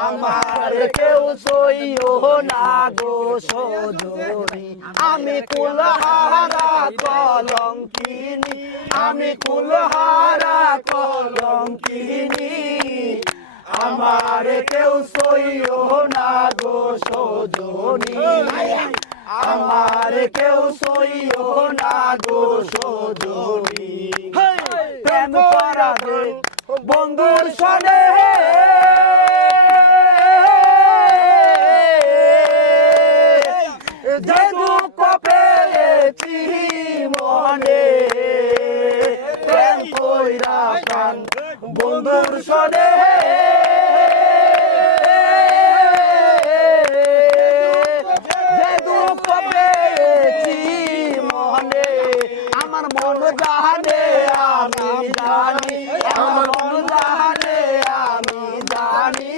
আমার কেউ সইও না গো সজনী আমি কুলহারা কলঙ্কিনী আমি কুলহারা কলঙ্কিনী আমার কেউ সইও না গো সজনী আমার কেউ সইও না গো সজনী প্রেম করাবে বন্ধুর সনে যে দুঃখ পেয়েছি মনে প্রেম কইরা প্রাণ বন্ধুর সনে যে দুঃখ পেয়েছি মনে আমার মন জানে আমি জানি আমার মন জানে আমি জানি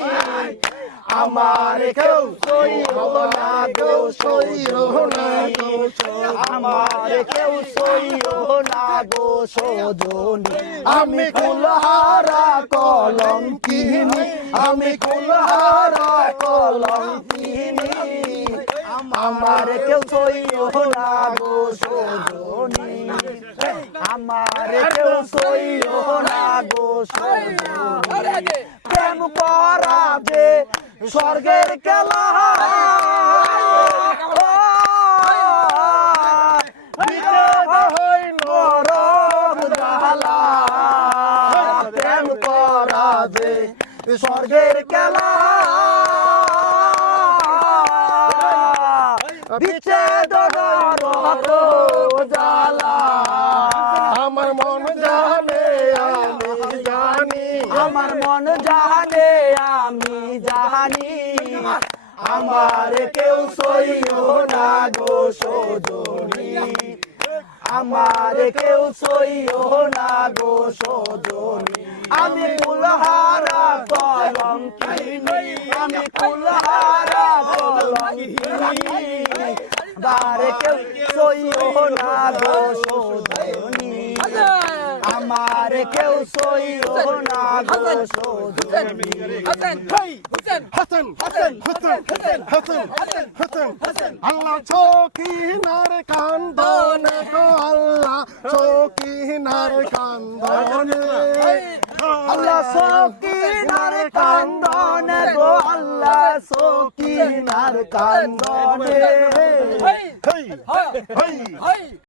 আমার কেউ সইও না গো সইও না গো আমার কেউ সইও না গো সজনী আমি কুলহারা কলঙ্কিনী আমি কুলহারা কলঙ্কিনী আমার কেউ সইও না গো সজনী আমার কেউ সইও না গো সজনী প্রেম করাবে স্বর্গের খেলা প্রেম করাবে স্বর্গের খেলা বিচ্ছেদ জ্বালা আমার মন জানে আমি জানি আমার মন জানে আমি জানি আমার কেউ সইও না গো সজনী আমার কেউ সইও না গো সজনী আমি কুলহারা কলঙ্কিনী আমি কুলহারা কলঙ্কিনী আমার কেউ সইও না গো সজনী আমার কেউ সইও না গো সজনী হাসান হাসান হাসান হাসান হাসান হাসান আল্লাহ চৌকিনার কান্দনে গো আল্লাহ চৌকিনার কান্দনে আল্লাহ চৌকিনার কান্দনে গো আল্লাহ চৌকিনার কান্দনে